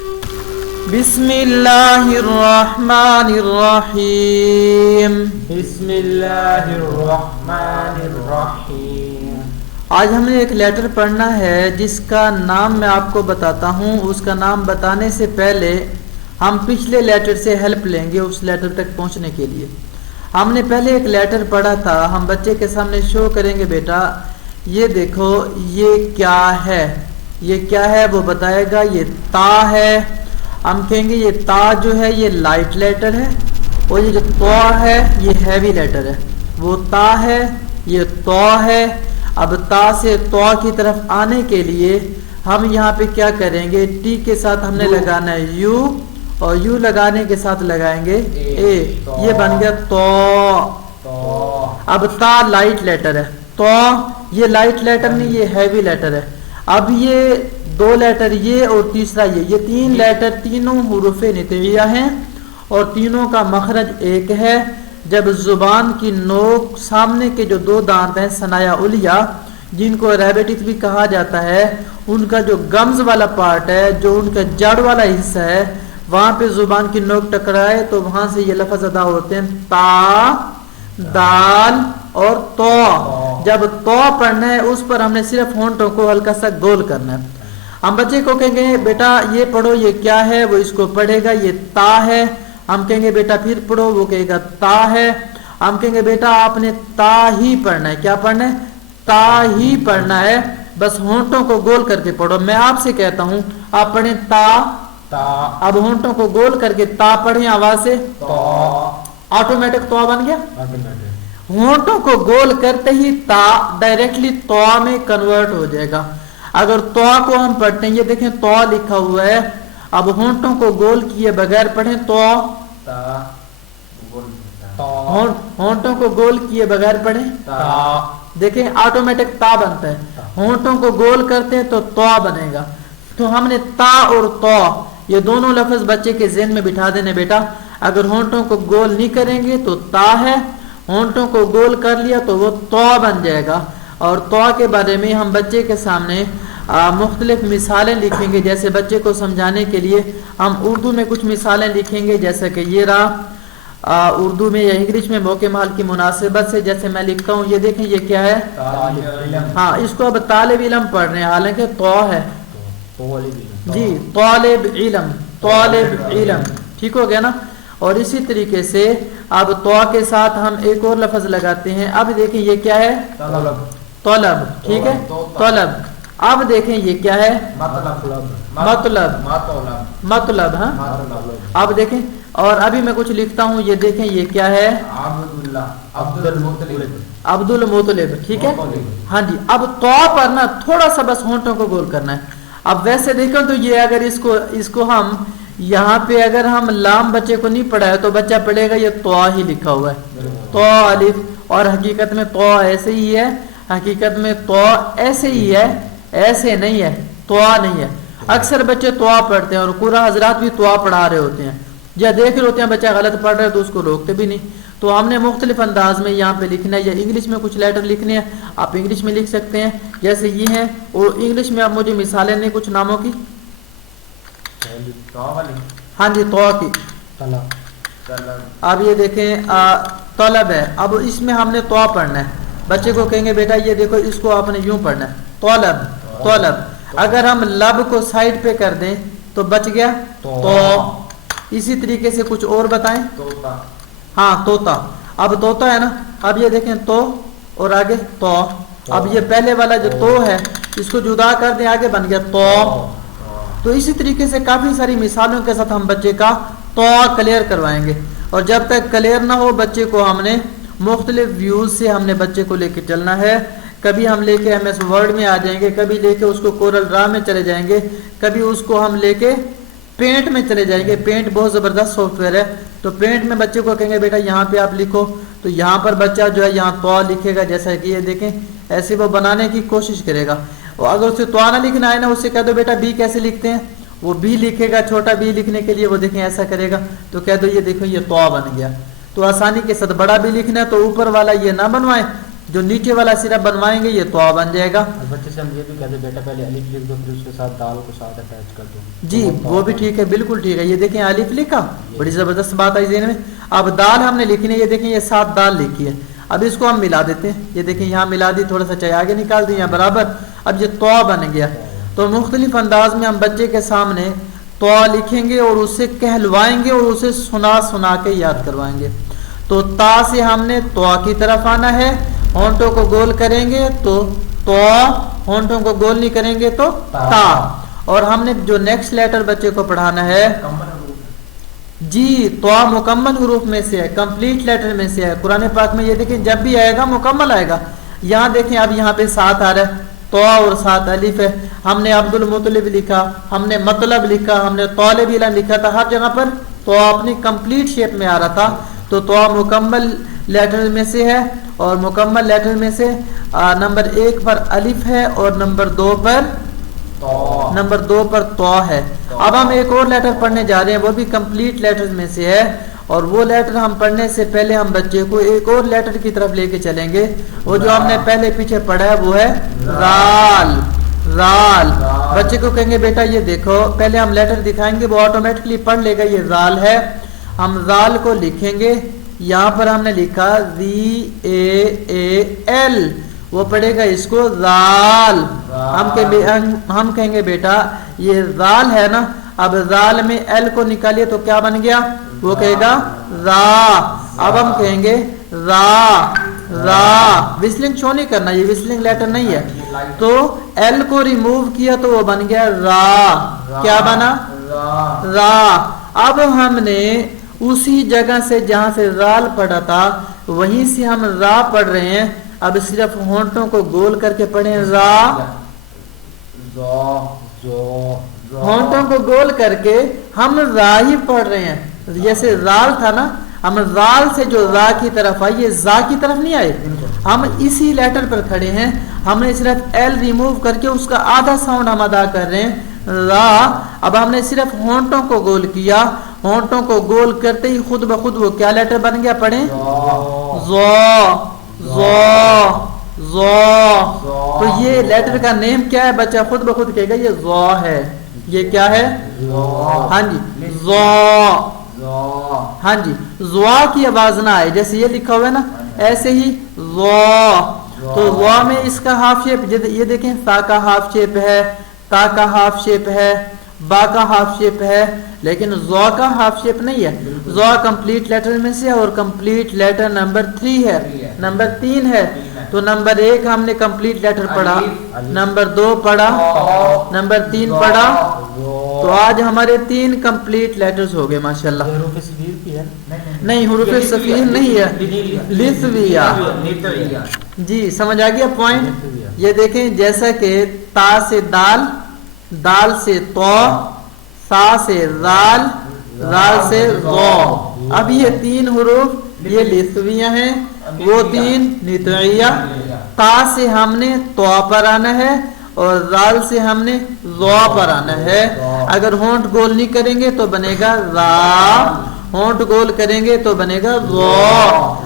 بسم اللہ الرحمن الرحیم. بسم اللہ الرحمن الرحیم. آج ہم نے ایک لیٹر پڑھنا ہے جس کا نام میں آپ کو بتاتا ہوں. اس کا نام بتانے سے پہلے ہم پچھلے لیٹر سے ہیلپ لیں گے اس لیٹر تک پہنچنے کے لیے. ہم نے پہلے ایک لیٹر پڑھا تھا. ہم بچے کے سامنے شو کریں گے بیٹا یہ دیکھو یہ کیا ہے. یہ کیا ہے وہ بتائے گا. یہ تا ہے. ہم کہیں گے یہ تا جو ہے یہ لائٹ لیٹر ہے اور یہ جو تو ہے یہ ہیوی لیٹر ہے. وہ تا ہے یہ تو ہے. اب تا سے تو کی طرف آنے کے لیے ہم یہاں پہ کیا کریں گے. ٹی کے ساتھ ہم نے لگانا ہے یو اور یو لگانے کے ساتھ لگائیں گے اے. یہ بن گیا تو. اب تا لائٹ لیٹر ہے. تو یہ لائٹ لیٹر نہیں یہ ہیوی لیٹر ہے. اب یہ دو لیٹر یہ اور تیسرا یہ تین لیٹر تینوں حروف نطقیہ ہیں اور تینوں کا مخرج ایک ہے. جب زبان کی نوک سامنے کے جو دو دانت ہیں ثنایا علیہ جن کو ریبیٹک بھی کہا جاتا ہے ان کا جو گمز والا پارٹ ہے جو ان کا جڑ والا حصہ ہے وہاں پہ زبان کی نوک ٹکرائے تو وہاں سے یہ لفظ ادا ہوتے ہیں تا دال اور تو. جب تو پڑھنا ہے اس پر ہم نے صرف ہونٹوں کو ہلکا سا گول کرنا ہے. ہم بچے کو کہیں گے بیٹا یہ پڑھو یہ کیا ہے. وہ اس کو پڑھے گا یہ تا ہے. ہم کہیں گے بیٹا پھر پڑھو. وہ کہے گا تا ہے. ہم کہیں گے بیٹا آپ نے تا ہی پڑھنا ہے. کیا پڑھنا ہے. تا ہی پڑھنا ہے. بس ہونٹوں کو گول کر کے پڑھو. میں آپ سے کہتا ہوں آپ پڑھیں تا. اب ہونٹوں کو گول کر کے تا پڑھیں آواز سے. آٹومیٹک تو بن گیا. ہونٹوں کو گول کرتے ہی تا ڈائریکٹلی تو میں کنورٹ ہو جائے گا. اگر تو کو ہم پڑھتے ہیں یہ دیکھیں تو لکھا ہوا ہے. اب ہونٹوں کو گول کیے بغیر پڑھیں تو. ہونٹوں کو گول کیے بغیر پڑھیں دیکھیں آٹومیٹک تا بنتا ہے. ہونٹوں کو گول کرتے ہیں تو بنے گا. تو ہم نے تا اور تو یہ دونوں لفظ بچے کے ذہن میں بٹھا دینے بیٹا. اگر ہونٹوں کو گول نہیں کریں گے تو تا ہے. ہونٹوں کو گول کر لیا تو وہ تو بن جائے گا. اور تو کے بارے میں ہم بچے کے سامنے مختلف مثالیں لکھیں گے. جیسے بچے کو سمجھانے کے لیے ہم اردو میں کچھ مثالیں لکھیں گے جیسے کہ یہ رہا اردو میں یا انگلش میں موقع محل کی مناسبت سے. جیسے میں لکھتا ہوں یہ دیکھیں یہ کیا ہے. ہاں اس کو اب طالب علم پڑھ رہے ہیں حالانکہ تو ہے جی طالب علم. طالب علم ٹھیک ہو گیا نا. اور اسی طریقے سے اب تو کے ساتھ ہم ایک اور لفظ لگاتے ہیں. اب دیکھیں یہ کیا ہے. طلب. ٹھیک ہے طلب. اب دیکھیں یہ کیا ہے. مطلب. ہاں اب دیکھیں اور ابھی میں کچھ لکھتا ہوں یہ دیکھیں یہ کیا ہے. عبد المطلب. ٹھیک ہے ہاں جی. اب تو پر نا تھوڑا سا بس ہونٹوں کو گول کرنا ہے. اب ویسے دیکھیں تو یہ اگر اس کو ہم یہاں پہ اگر ہم لام بچے کو نہیں پڑھا ہے تو بچہ پڑھے گا یہ تو ہی لکھا ہوا ہے تو الف. اور حقیقت میں تو ایسے ہی ہے. حقیقت میں تو ایسے ہی ہے ایسے نہیں ہے تو نہیں ہے. اکثر بچے تو پڑھتے ہیں اور قرآن حضرات بھی تو پڑھا رہے ہوتے ہیں یا دیکھ رہے ہوتے ہیں بچہ غلط پڑھ رہا ہے تو اس کو روکتے بھی نہیں. تو ہم نے مختلف انداز میں یہاں پہ لکھنا ہے. یا انگلش میں کچھ لیٹر لکھنے ہیں آپ انگلش میں لکھ سکتے ہیں جیسے یہ ہیں. اور انگلش میں آپ مجھے مثالیں دیں کچھ ناموں کی. ہاں جی تو کی. اب یہ دیکھیں طلب ہے. اب اس میں ہم نے تو پڑھنا ہے. بچے کو کہیں گے بیٹا یہ دیکھو اس کو آپ نے یوں پڑھنا ہے طلب. طلب. اگر ہم لب کو سائڈ پہ کر دیں تو بچ گیا تو. اسی طریقے سے کچھ اور بتائیں. ہاں طوطا. اب طوطا ہے نا. اب یہ دیکھیں تو اور آگے تو. اب یہ پہلے والا جو تو ہے اس کو جدا کر دیں آگے بن گیا تو. تو اسی طریقے سے کافی ساری مثالوں کے ساتھ ہم بچے کا تو کلیئر کروائیں گے. اور جب تک کلیئر نہ ہو بچے کو ہم نے مختلف ویوز سے ہم نے بچے کو لے کے چلنا ہے. کبھی ہم لے کے ایم ایس ورڈ میں آ جائیں گے. کبھی لے کے اس کو کورل ڈرا میں چلے جائیں گے. کبھی اس کو ہم لے کے پینٹ میں چلے جائیں گے. پینٹ بہت زبردست سافٹ ویئر ہے. تو پینٹ میں بچے کو کہیں گے بیٹا یہاں پہ آپ لکھو تو یہاں پر بچہ جو ہے یہاں تو لکھے گا. جیسا کہ یہ دیکھیں ایسے وہ بنانے کی کوشش کرے گا. اور اگر اسے تو نہ لکھنا ہے نا اس سے کہہ دو بیٹا بی کیسے لکھتے ہیں. وہ بی لکھے گا. چھوٹا بی لکھنے کے لیے وہ دیکھیں ایسا کرے گا تو کہہ دو یہ دیکھو یہ تو بن گیا. تو آسانی کے ساتھ بڑا بھی لکھنا ہے تو اوپر والا یہ نہ بنوائیں جو نیچے والا صرف بنوائیں گے یہ تو بن جائے گا. بچے سے ہم یہ بھی کہتے ہیں بیٹا پہلے الف لکھ دو پھر اس کے ساتھ دال کو ساتھ اٹیچ کر دو. جی وہ بھی ٹھیک ہے, بالکل ٹھیک ہے. یہ دیکھیں الف لکھا, بڑی زبردست بات آئی ذہن میں. اب دال ہم نے لکھنی ہے, یہ دیکھیں یہ ساتھ دال لکھی ہے. اب اس کو ہم ملا دیتے ہیں, یہ دیکھیں یہاں ملا دی, تھوڑا سا چاہے آگے نکال دی, یہاں برابر. اب یہ تو بن گیا. تو مختلف انداز میں ہم بچے کے سامنے تو لکھیں گے اور اسے کہلوائیں گے اور اسے سنا سنا کے یاد کروائیں گے. تو تا سے ہم نے تو کی طرف آنا ہے, ہونٹوں کو گول کریں گے تو ہونٹوں کو گول نہیں کریں گے تو تا. اور ہم نے جو نیکسٹ لیٹر بچے کو پڑھانا ہے جی تو مکمل حروف میں سے ہے, کمپلیٹ لیٹر میں سے ہے. قرآن پاک میں یہ دیکھیں جب بھی آئے گا مکمل آئے گا. یہاں دیکھیں اب یہاں پہ ساتھ آ رہا ہے تو اور ساتھ الف ہے. ہم نے عبد المطلب لکھا, ہم نے مطلب لکھا, ہم نے طالب علم لکھا تھا, ہر جگہ پر تو اپنی کمپلیٹ شیپ میں آ رہا تھا. تو مکمل لیٹر میں سے ہے, اور مکمل لیٹر میں سے نمبر 1 پر الف ہے اور نمبر 2 پر تو ہے. اب ہم ایک اور لیٹر پڑھنے جا رہے ہیں, وہ بھی کمپلیٹ لیٹر میں سے ہے, اور وہ لیٹر ہم پڑھنے سے پہلے ہم بچے کو ایک اور لیٹر کی طرف لے کے چلیں گے. وہ جو ہم نے پہلے پیچھے پڑھا ہے وہ ہے رال. رال بچے کو کہیں گے بیٹا یہ دیکھو, پہلے ہم لیٹر دکھائیں گے, وہ آٹومیٹکلی پڑھ لے گا یہ رال ہے. ہم رال کو لکھیں گے, یہاں پر ہم نے لکھا RAAL, وہ پڑھے گا اس کو رال. ہم کہیں گے بیٹا یہ رال ہے نا, اب رال میں ایل کو نکالیے تو کیا بن گیا, وہ کہے گا را. اب ہم کہیں گے را. وسلنگ چھو نہیں کرنا, یہ وسلنگ لیٹر نہیں ہے. تو ایل کو ریموو کیا تو وہ بن گیا را. کیا بنا, را. اب ہم نے اسی جگہ سے جہاں سے رال پڑھا تھا وہیں سے ہم را پڑھ رہے ہیں. اب صرف ہونٹوں کو گول کر کے پڑھیں را. ہونٹوں کو گول کر کے ہم را ہی پڑھ رہے ہیں. جیسے رال تھا نا, ہم رال سے جو را کی طرف آئیے زا کی طرف نہیں آئے, ہم اسی لیٹر پر کھڑے ہیں. ہم نے صرف ایل ریموو کر کے اس کا آدھا ساؤنڈ ہم ادا کر رہے ہیں را. اب ہم نے صرف ہونٹوں کو گول کیا, ہونٹوں کو گول کرتے ہی خود بخود وہ کیا لیٹر بن گیا, پڑھیں زو. تو یہ لیٹر کا نیم کیا ہے, بچہ خود بخود کہے گا یہ زو ہے. یہ کیا ہے, ہاں جی زو. ہاں جی زوا کی آواز نہ آئے, جیسے یہ لکھا ہوا ہے نا ایسے ہی زو. تو زوا میں اس کا ہاف شیپ یہ دیکھیں, تا کا ہاف شیپ ہے, تا کا ہاف شیپ ہے, با کا ہاف شیپ ہے, لیکن زو کا ہاف شیپ نہیں ہے. زو کمپلیٹ لیٹر میں سے اور کمپلیٹ لیٹر نمبر 3 ہے, نمبر 3 ہے. تو نمبر 1 ہم نے کمپلیٹ لیٹر پڑھا, نمبر 2 پڑھا, نمبر 3 پڑھا. تو آج ہمارے 3 کمپلیٹ لیٹرز ہو گئے ماشاءاللہ. نہیں حروف صفیر نہیں ہے, لثویہ. جی سمجھ آ گیا پوائنٹ. یہ دیکھیں جیسا کہ تا سے دال, دال سے تو, سا سے رال, رال سے غو. اب یہ 3 حروف یہ لثویہ ہیں, وہ 3 نطعیہ. تا سے ہم نے تو پر آنا ہے اور رال سے ہم نے زو پر آنا ہے. اگر ہونٹ گول نہیں کریں گے تو بنے گا را, ہونٹ گول کریں گے تو بنے گا زو.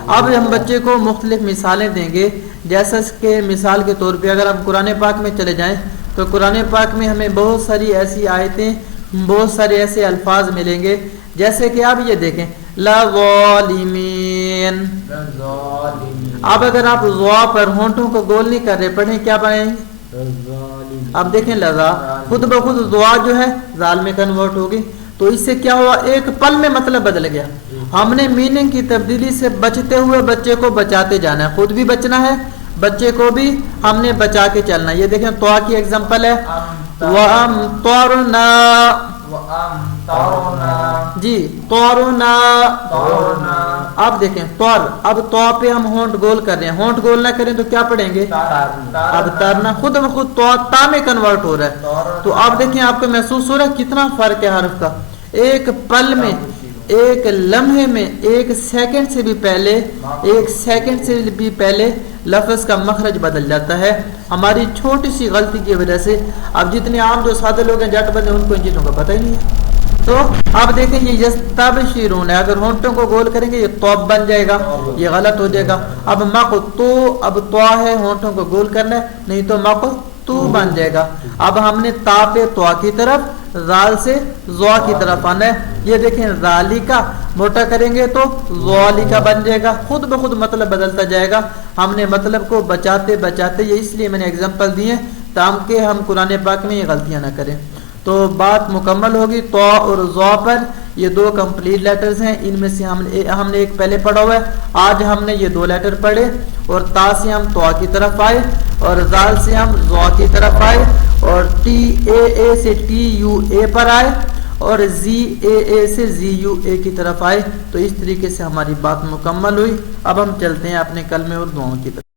اب ہم بچے کو مختلف مثالیں دیں گے, جیسا کہ مثال کے طور پہ اگر ہم قرآن پاک میں چلے جائیں تو قرآن پاک میں ہمیں بہت ساری ایسی آیتیں, بہت سارے ایسے الفاظ ملیں گے. جیسے کہ آپ یہ دیکھیں لا ظالمین. اب اگر آپ زوا پر ہونٹوں کو گول نہیں کر رہے, پڑھیں کیا پڑھیں گے, اب دیکھیں لذا خود بخود زوا جو ہے زال میں کنورٹ ہوگی. تو اس سے کیا ہوا, ایک پل میں مطلب بدل گیا. ہم نے میننگ کی تبدیلی سے بچتے ہوئے بچے کو بچاتے جانا ہے, خود بھی بچنا ہے, بچے کو بھی ہم نے بچا کے چلنا. یہ دیکھیں تو کی ایگزامپل ہے وَأَمْطَرْنَا. جی طَرْنَا. اب دیکھیں طر, اب تو پہ ہم ہونٹ گول کر رہے ہیں, ہونٹ گول نہ کریں تو کیا پڑھیں گے, اب ترنا. خود بخود تو تا میں کنورٹ ہو رہا ہے. تو اب دیکھیں آپ کو محسوس ہو رہا ہے کتنا فرق ہے حرف کا. ایک پل میں, ایک لمحے میں, ایک سیکنڈ سے بھی پہلے, ایک سیکنڈ سے بھی پہلے لفظ کا مخرج بدل جاتا ہے ہماری چھوٹی سی غلطی کی وجہ سے. اب جتنے عام جو سادے لوگ ہیں جٹ بندے, ان کو ان چیزوں کا پتہ ہی نہیں ہے. تو اب دیکھیں یہ یستبشرون ہے، اگر ہونٹوں کو گول کریں گے یہ توب بن جائے گا، یہ غلط ہو جائے گا. اب مقتو، اب تو ہے ہونٹوں کو گول کرنا ہے، نہیں تو مقتو بن جائے گا. اب ہم نے تا پہ تو کی طرف، زال سے زوا کی طرف آنا ہے. یہ دیکھیں ذالکا موٹا کریں گے تو ذالکا بن جائے گا، خود بخود مطلب بدلتا جائے گا. ہم نے مطلب کو بچاتے بچاتے، یہ اس لیے میں نے اگزامپل دی ہے تاکہ ہم قرآن پاک میں یہ غلطیاں نہ کریں. تو بات مکمل ہوگی. تو اور ضا پر یہ دو کمپلیٹ لیٹرز ہیں، ان میں سے ہم نے ایک پہلے پڑھا ہوا ہے. آج ہم نے یہ دو لیٹر پڑھے، اور تا سے ہم تو کی طرف آئے، اور زال سے ہم ضا کی طرف آئے، اور ٹی اے سے ٹی یو اے پر آئے، اور زی اے سے زی یو اے کی طرف آئے. تو اس طریقے سے ہماری بات مکمل ہوئی. اب ہم چلتے ہیں اپنے کلمے اور دعاؤں کی طرف.